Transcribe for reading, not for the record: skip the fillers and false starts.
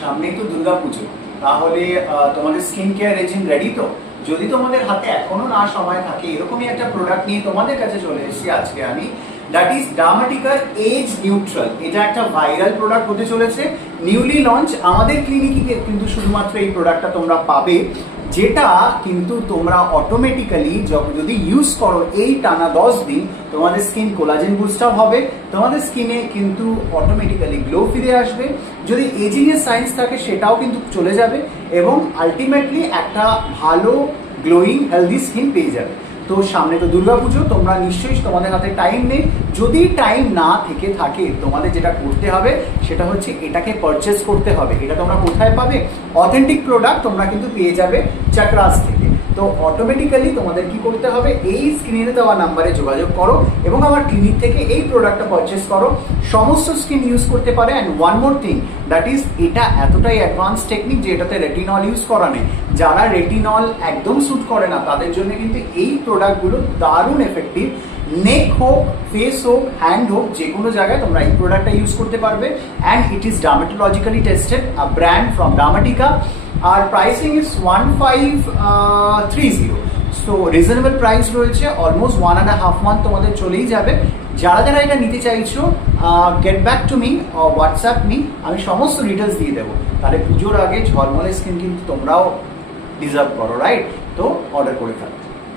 সামনেই তো দুর্গাপুজো, তাহলে তোমাদের স্কিন কেয়ার রেজিম রেডি তো? যদি তোমাদের হাতে এখনো না সময় থাকে, এরকমই একটা প্রোডাক্ট নিয়ে তোমাদের কাছে চলে এসেছি আজকে আমি, দ্যাট ইজ ডার্মাটিকার এজ নিউট্রাল। এটা একটা ভাইরাল প্রোডাক্ট হতে চলেছে, নিউলি লঞ্চ। আমাদের ক্লিনিকে কিন্তু শুধুমাত্র এই প্রোডাক্টটা তোমরা পাবে, যেটা কিন্তু তোমরা অটোমেটিক্যালি যদি ইউজ করো এই টানা 10 দিন, তোমাদের স্কিন কোলাজেন বুস্ট আপ হবে, তোমাদের স্কিনে কিন্তু অটোমেটিক্যালি গ্লো ফিরে আসবে। যদি এজিং এর সাইন্স থাকে সেটাও কিন্তু চলে যাবে, এবং আলটিমেটলি একটা ভালো গ্লোয়িং হেলদি স্কিন পেয়ে যাবে। তো সামনে তো দুর্গাপুজো, তোমরা নিশ্চয়ই তোমাদের হাতে টাইম নেই। যদি টাইম না থেকে থাকে, তোমাদের যেটা করতে হবে সেটা হচ্ছে এটাকে পারচেস করতে হবে। এটা তোমরা কোথায় পাবে? অথেন্টিক প্রোডাক্ট তোমরা কিন্তু পেয়ে যাবে চাকরাস থেকে। তো অটোমেটিক্যালি তোমাদের কি করতে হবে, এই স্ক্রিনে দেওয়া নাম্বারে যোগাযোগ করো এবং আমার ক্লিনিক থেকে এই প্রোডাক্টটা পারচেস করো। সমস্ত স্কিন ইউজ করতে পারে। And one more thing, that is এটা এতটাই অ্যাডভান্স টেকনিক যে এটাতে রেটিনল ইউজ করা নেই। যারা রেটিনল একদম স্যুট করে না তাদের জন্য কিন্তু এই প্রোডাক্টগুলো দারুণ এফেক্টিভ। নেক হোক, ফেস হোক, হ্যান্ড হোক, যে কোনো জায়গায় তোমরা এই প্রোডাক্টটা ইউজ করতে পারবে। And it is dermatologically tested, a brand from Dermatica. আর pricing is 1530। So reasonable price রয়েছে, অলমোস্ট 1.5 মান্থ তোমাদের চলেই যাবে। যারা যারা এটা নিতে চাইছো, get back to me, WhatsApp me, আমি সমস্ত ডিটেলস দিয়ে দেবো। তাহলে পুজোর আগে ঝলমলে স্কিন কিন্তু তোমরাও ডিজার্ভ করো, রাইট? তো অর্ডার করে থাকো।